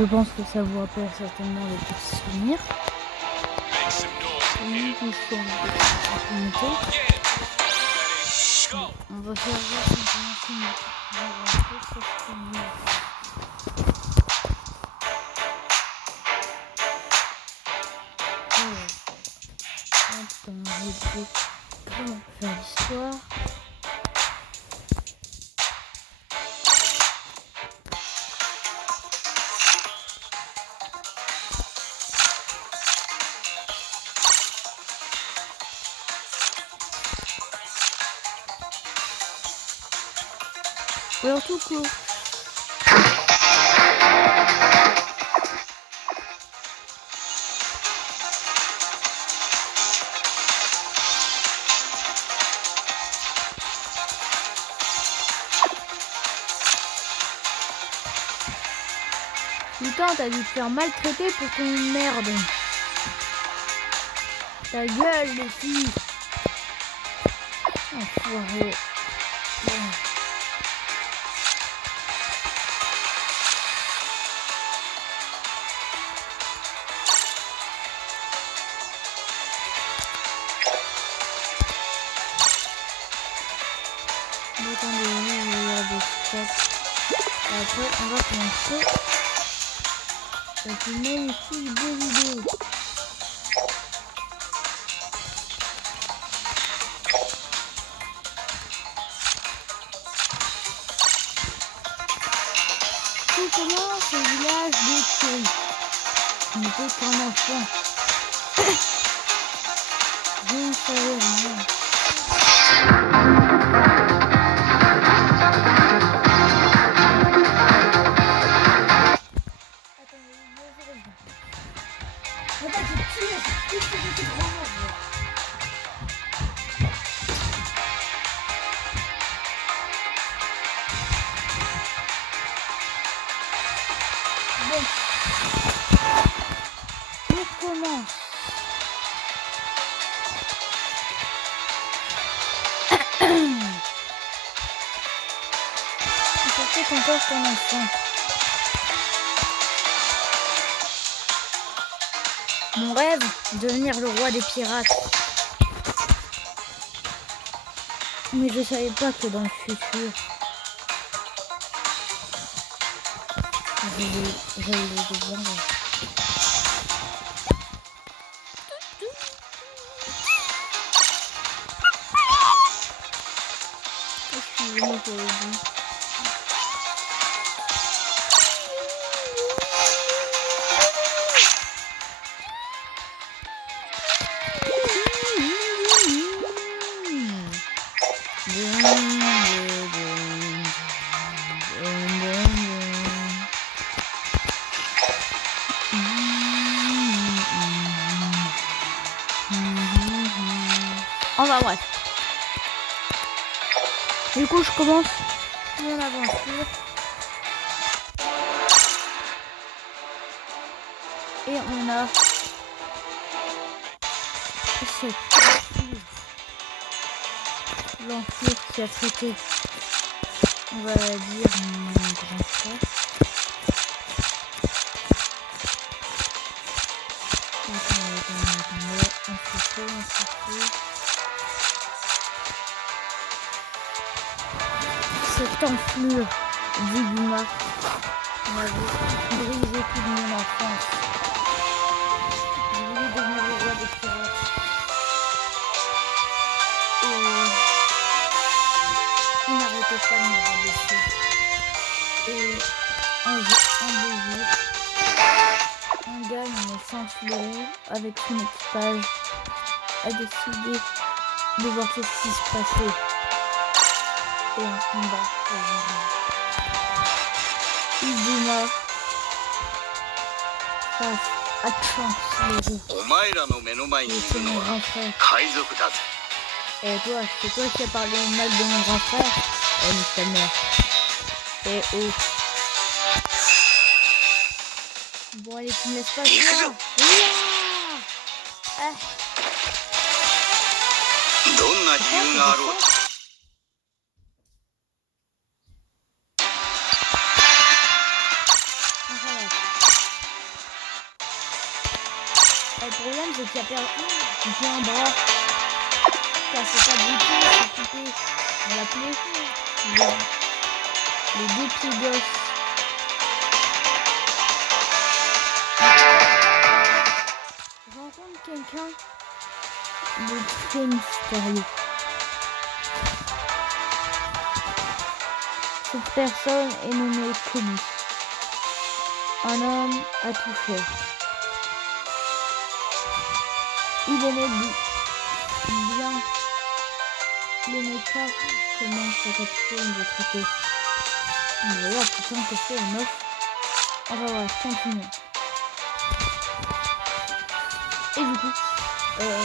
Je pense que ça vous rappelle certainement des petits souvenirs. Oui, qui sont on va faire voir si on peut lancer sur ce mur. Attends, je vais comment faire l'histoire. Alors tout court. Putain, t'as dû te faire maltraiter pour ton merde. Ta gueule, les filles. Enfoiré. Attendez, on va regarder ça. Après, on va commencer avec une magnifique vidéo. Tout commence au village de Thierry. Ce n'était qu'un enfant. Je ne savais rien. Bon, on commence. C'était qu'on porte un enfant. Mon rêve, devenir le roi des pirates. Mais je savais pas que dans le futur, j'allais le devenir. Excusez-moi pour le bruit. Enfin bref. Du coup, je commence mon aventure. Et on a cette l'aventure qui a traité, on va dire, mon grand frère. Attendez, on se fait. Cette enflure d'Iguma m'avait brisé toute mon enfance. Je voulais devenir le roi des pirates. Et il n'arrêtait pas de me rabaisser. Et un beau jour, un gars nommé Sanfleur, avec son équipage, a décidé de voir ce qui se passait. Et un combat Iguma face à Chance qui est mon grand frère. Et toi, c'est toi qui as parlé mal de mon grand frère? Oh, nique ta mère. Eh oh. Bon, allez, tu me laisses pas ça. Le problème, c'est qu'il y a j'ai un bras. Car c'est pas du tout occupé. On l'appelait les deux pieds gauches. Je rencontre quelqu'un de très mystérieux. Cette personne est nommée Kobe. Un homme à tout faire. Il aimait bien. Il n'aimait pas comment sa capitaine le traitait. Mais là, putain, que c'est un meuf. Enfin voilà, continuons. Et du coup, et là,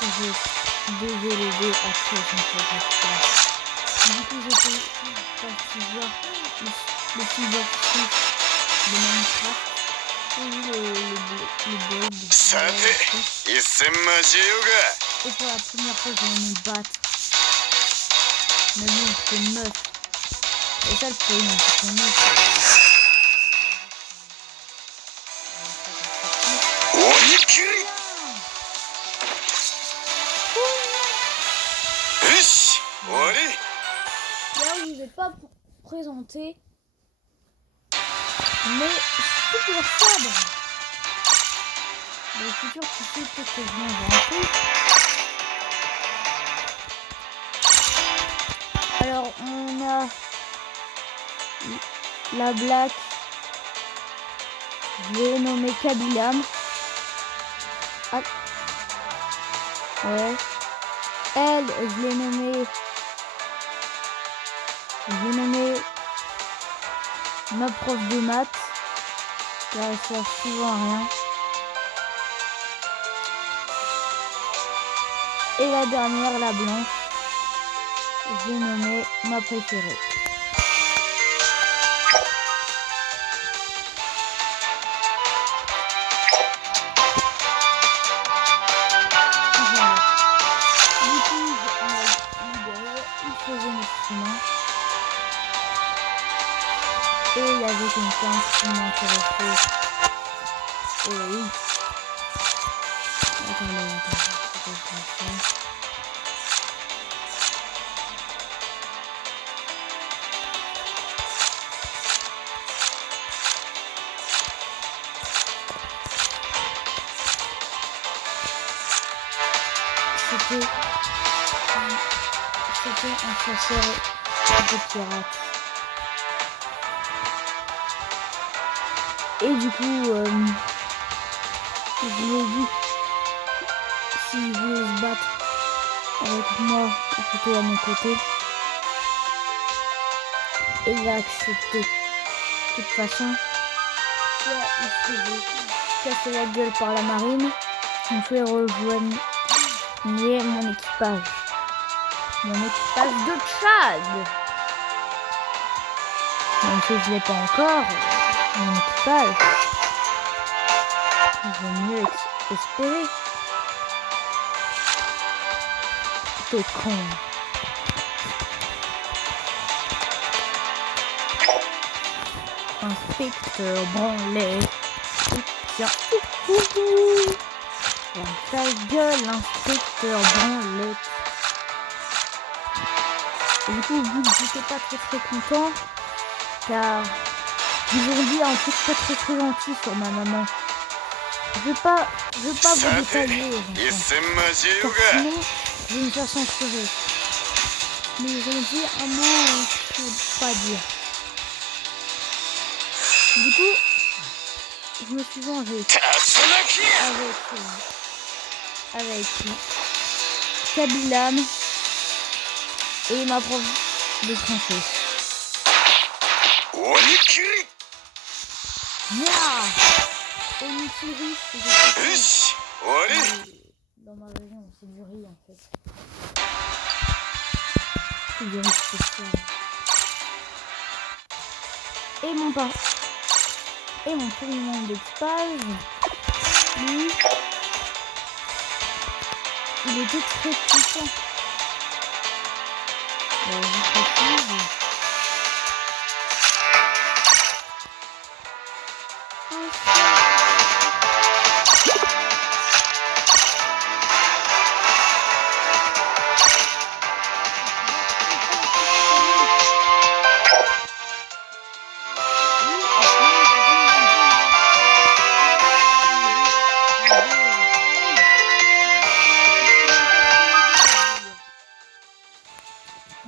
je suis désolé de après je ne sais pas. Du coup, j'étais parti voir le Silver Street de Minecraft. Et le blog. Et pour la première fois, je vais me battre. Mais bon, c'est une meuf. Et ça, le problème, c'est une meuf. Là, je vous ai pas présenté, mais Super Sabre. Dans le futur, tu sais peut-être que je viens voir un truc. Alors, on a la Black. Je l'ai nommée Kabylam. Ah. Ouais. Elle, je l'ai nommée ma prof de maths. Car elle sert souvent à rien. Et la dernière, la blanche, je l'ai nommée ma préférée. Voilà. Du coup, on a libéré, il faisait notre chemin. Et il y avait quelqu'un qui m'intéressait. Et oui. Attendez. C'était un chasseur de pirates. Et du coup, je lui ai dit s'il voulait se battre avec moi, ou plutôt à mes côtés. Et il a accepté. De toute façon, soit il se faisait casser la gueule par la marine, soit il rejoignait mon équipage. Mon équipage de Tchad. Même si je l'ai pas encore, mon équipage. Je vais mieux espérer. T'es con. Inspecteur branlé. Tiens. Dans ta gueule, inspecteur branlé. Et du coup, vu que j'étais pas très content, car ils ont dit un truc pas très gentil sur ma maman. Je veux pas vous détailler, car sinon, je vais me faire censurer. Mais ils ont dit un mot qu'il ne faut pas dire. Du coup, je me suis vengée avec Kabylam et ma prof de français. Onikiri. Onikiri, Ori. dans ma région, c'est du riz en fait. C'est du riz spécial. Et mon premier membre d'équipage, lui, il était très puissant. Je précise.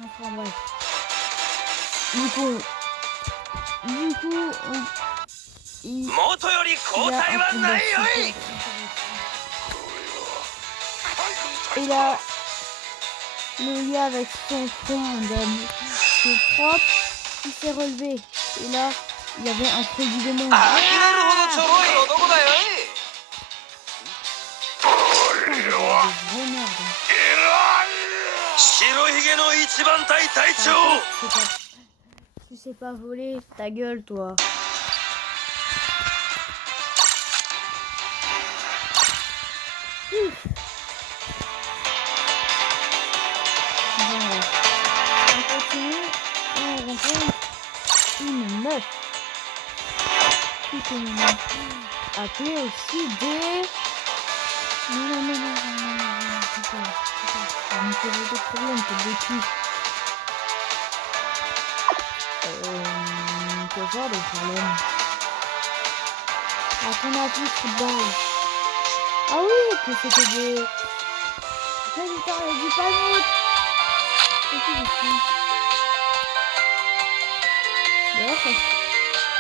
Enfin bref. Du coup, il y a un combat super. Et là, le gars avec son front d'âme propre, il s'est relevé. Et là, il y avait un truc du démon. Putain, j'avais des vraies merdes. Tu sais pas voler, ta gueule, toi. Voilà. On continue. On rencontre une meuf. Appelée aussi des... Non. On me pose des problèmes, t'as des culs. Quel genre de problème? À ton avis, football. Ah oui, que c'était des... du panier. D'ailleurs,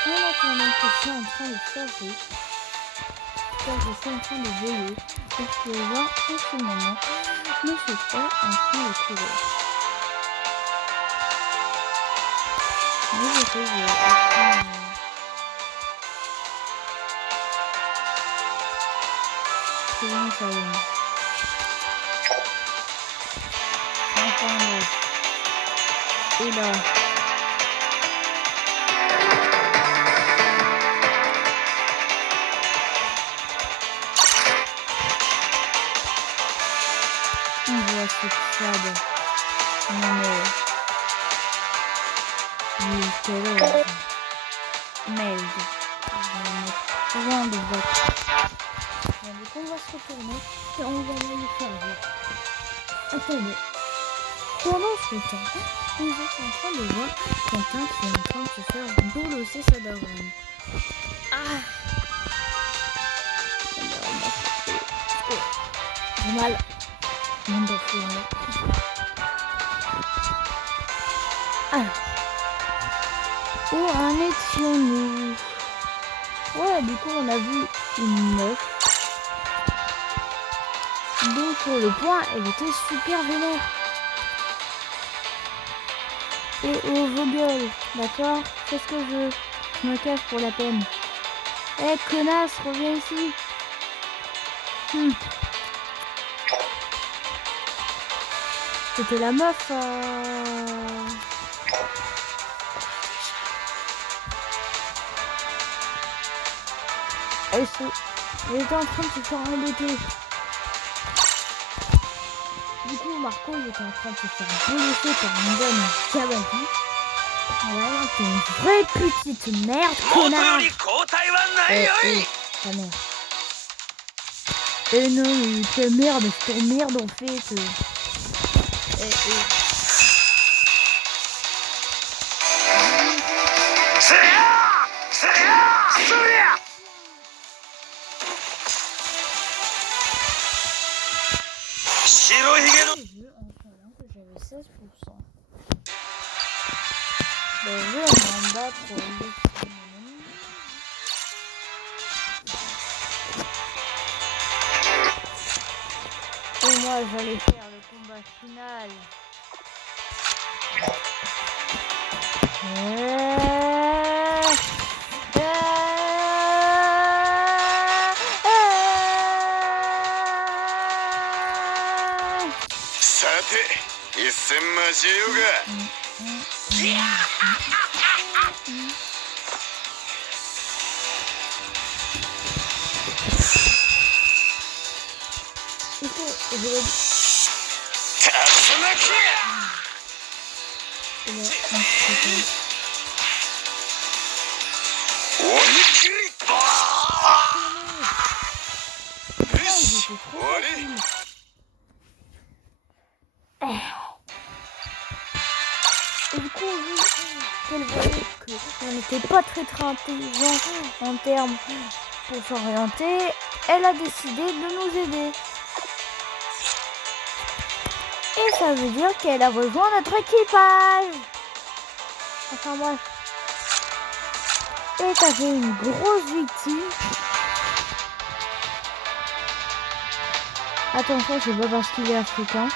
en attendant que je suis en train de charger, je suis en train de veiller, et je peux voir en ce moment ne se pas en train de courir. Mais je sais, je vais apprendre. C'est bon, ça y est. Enfin, bref. Et là... on voit ce crade. Non mais... quelle heure? Merde. On va en débattre. Donc on va se retourner et on va aller faire. Attendez. Pendant ce temps, on est en train de voir Quentin qui est en train de se faire bolosser sa daronne. Ah! J'ai mal. Mon d'enfoiré. Alors. Où en étions-nous? Ouais, du coup, on a vu une meuf. Donc, sur le point, elle était super vénère. Et oh, vos gueules, d'accord? Qu'est-ce que je veux? Je me cache pour la peine. Eh, connasse, reviens ici. C'était la meuf. Elle était en train de se faire embêter. Du coup, Marco, il était en train de se faire bolosser par une bonne cabane. Voilà, t'es une vraie petite merde, connard. Ta mère. Eh non, ta merde, c'est ton merde en fait. J'avais 16%. Ben, je vais m'en battre pour le et moi, j'allais faire le combat final. Il faut... Et là, on se prépare. C'était trop facile. Et du coup, vu qu'elle voyait qu'on n'était pas très intelligent en termes pour s'orienter, elle a décidé de nous aider. Et ça veut dire qu'elle a rejoint notre équipage. Enfin bref. Et t'as fait une grosse victime. Attention, c'est pas parce qu'il est africain.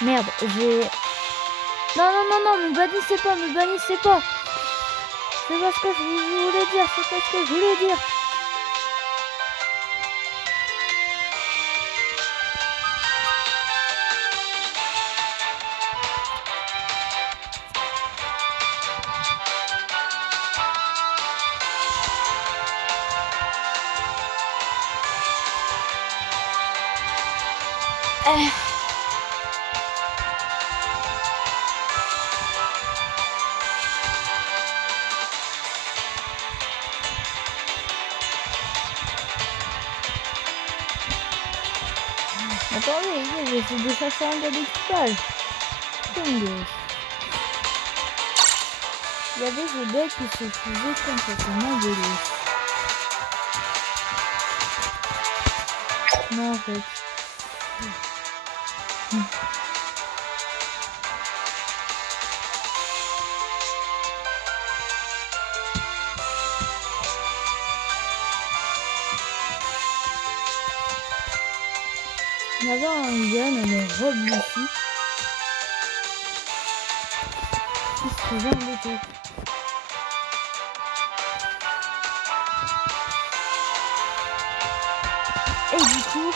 Merde, j'ai... Non, me bannissez pas. C'est pas ce que je voulais dire, Attendez, j'essaie de chercher un gars d'équipage. Il y avait ce gars qui se faisait complètement de l'eau. Non, en fait. Il y avait un gars nommé Rob Lucy qui se faisait embêter. Et du coup,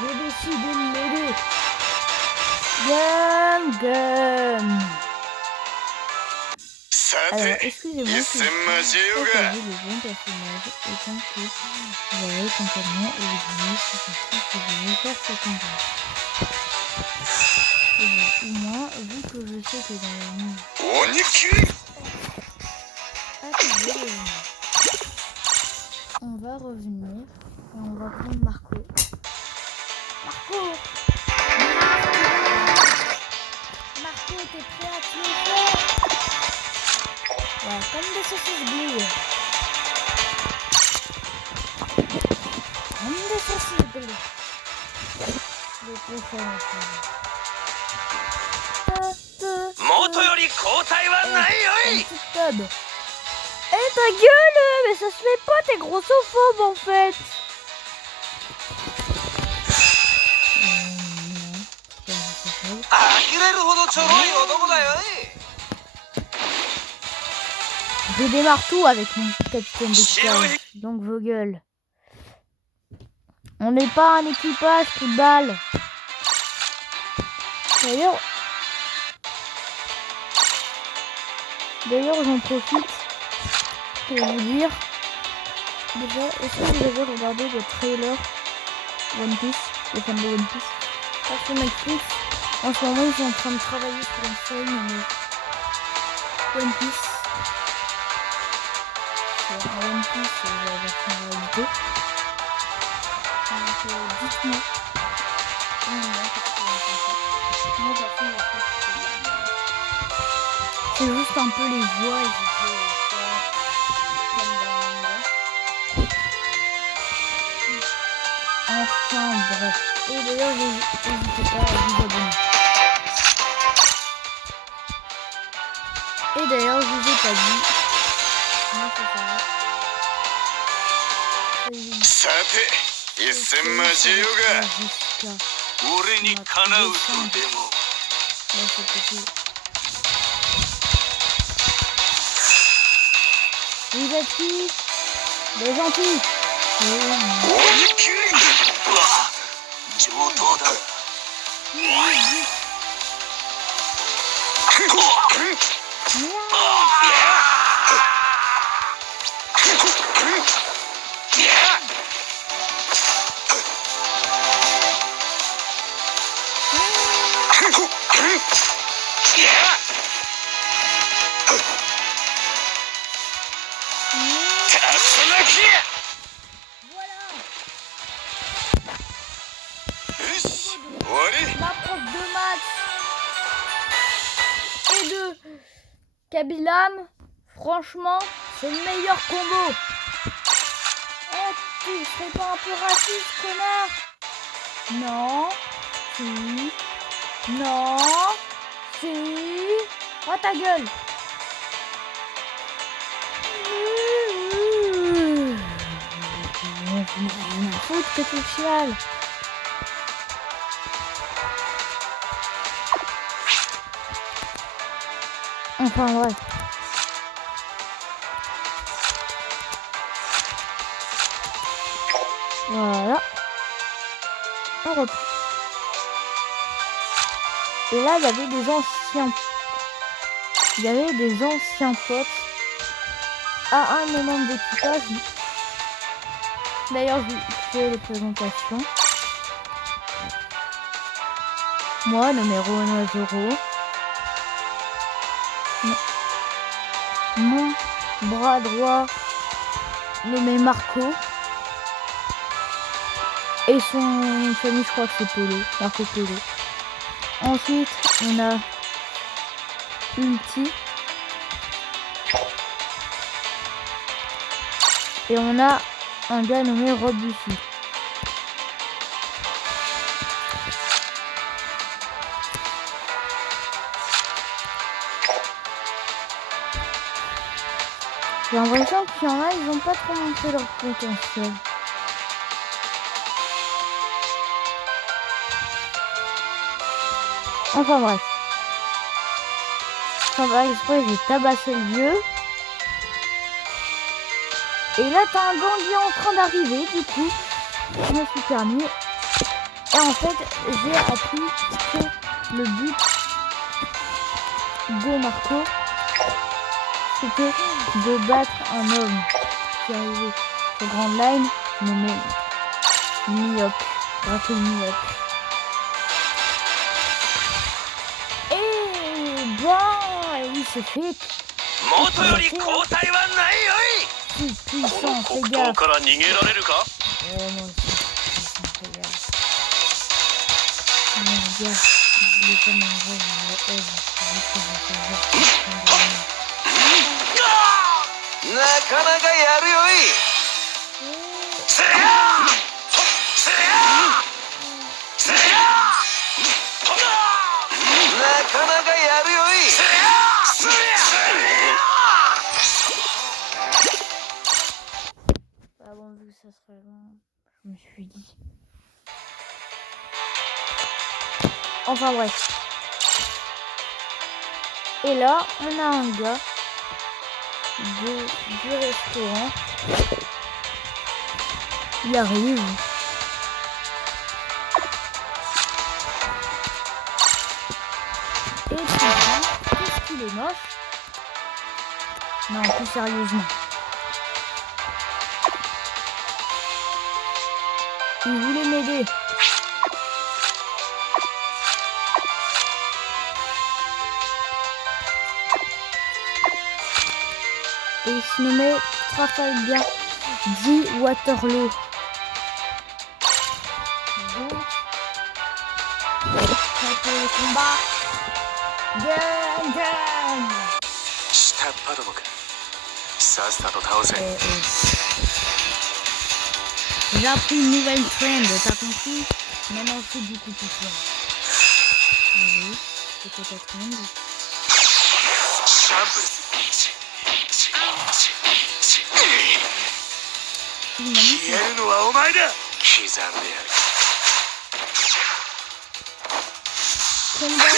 j'ai décidé de l'aider. Gum. Alors, excusez-moi si je suis pas le bon personnage, autant que vous avez complètement oublié ce que je vais faire ce combat. Et bon, au moins, vu que je sais que dans la nuit... Attendez, on va revenir et on va prendre Marco. Marco, t'es prêt à tuer quoi? Ouais, comme des saucisses bleues. Les prochaines fois. Eh ta gueule, mais ça se fait pas, t'es grossophobe en fait. Je démarre tout avec mon capitaine d'équipage, donc vos gueules. On n'est pas un équipage qui balle. D'ailleurs, j'en profite pour vous dire. Déjà, est-ce que vous avez regardé le trailer One Piece, les fans de One Piece? Parce que Netflix, en ce moment, ils sont en train de travailler sur une série nommée One Piece. C'est un One Piece, la version réalité. Donc, dites-moi. C'est juste un peu les voix et enfin bref. Et d'ailleurs, n'hésitez pas à vous abonner. Et d'ailleurs, je vous ai pas dit. Comment ça va? Vous êtes qui? Des gentils. Kabylam, franchement, c'est le meilleur combo. Oh, tu serais pas un peu raciste, connard? Non. Si. Non. Si. Oh, ta gueule. Rien à foutre que tu chiales. Enfin bref. Voilà. On reprend. Et là, il y avait des anciens potes à un moment d'équipage. D'ailleurs, je vais faire les présentations. Moi, nommé Romain Zoro. Mon bras droit, nommé Marco. Et son famille, je crois que c'est Polo. Marco Polo. Ensuite, on a Ulti. Et on a un gars nommé Rob Buffy. J'ai l'impression qu'il y en a, ils n'ont pas trop montré leur potentiel. Enfin bref. Sans faire exprès, j'ai tabassé le vieux. Et là, t'as un gang qui est en train d'arriver, du coup, je me suis permis. Et en fait, j'ai appris que le but de Marco, c'était de battre un homme qui arrivait sur Grand Line, nommé Mihawk. Rappelez Mihawk. Et bon, il s'est fait. Puissant, fais gaffe. Oh mon Dieu, fais gaffe. Mon gars, il est comme un vrai, Avant vu que ça serait long, je me suis dit. Enfin bref. Et là, on a un gars du restaurant. Il arrive. Et tu dis, qu'est-ce qu'il est moche? Non, plus sérieusement. Il voulait m'aider. Et il se nommait Trafalgar D. Waterloo. Donc, pour le combat, gang. J'ai appris une nouvelle trend, t'as compris? Maintenant c'est beaucoup plus fort. Oui, c'est quoi ta trend? Combat.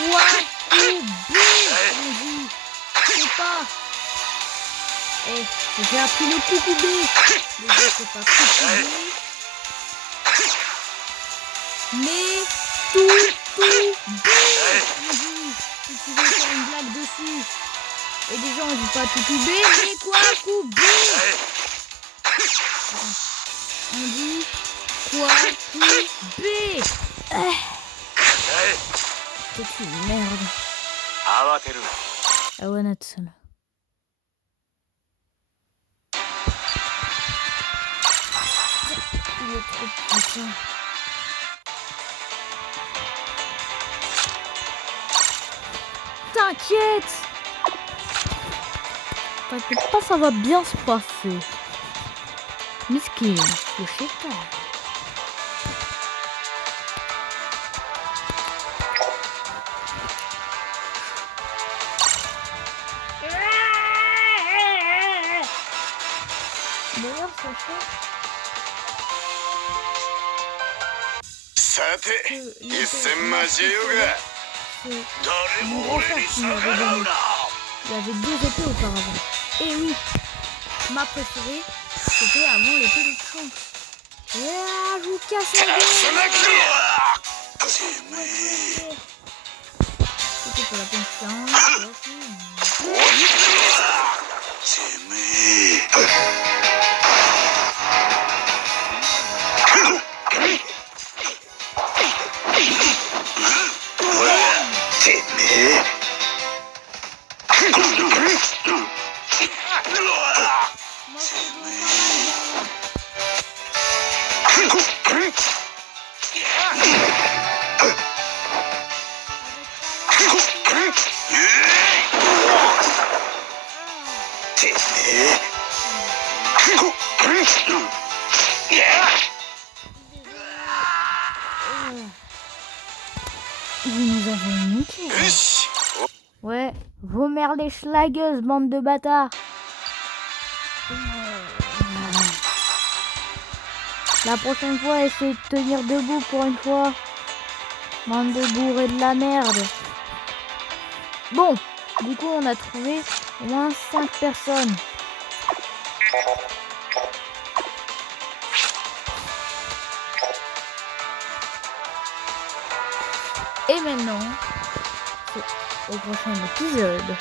Quoi? C'est pas. Eh, j'ai appris le coucou B. Déjà, c'est pas coucou B. Mais tout B. On dit, si tu veux faire une blague dessus. Et déjà, on dit pas tout B, mais quoi? Coup B. On dit quoi? Coup B. C'est une merde. Awanatsu. Il est trop puissant. T'inquiète! T'inquiète pas, ça va bien se passer. Miskin, le chétan. D'ailleurs, sachez さて、 que 一戦交えようが。 c'est 誰 mon も grand 俺 frère に qui 逆 m'avait らう donné. な。 Il avait 2 épées auparavant. Et oui, ma préférée, c'était avant l'épée de Trunks. Ah, je vous casse la 竜 gueule! 巻だ。てめえ。 C'était pour la confiance. てめえ。てめえ。 Vous nous avez niqué. Ouais, vos mères les schlagueuses, bande de bâtards. La prochaine fois, essayez de tenir debout pour une fois. Bande de bourrés de la merde. Bon, du coup, on a trouvé au moins 5 personnes. Et maintenant, c'est au prochain épisode.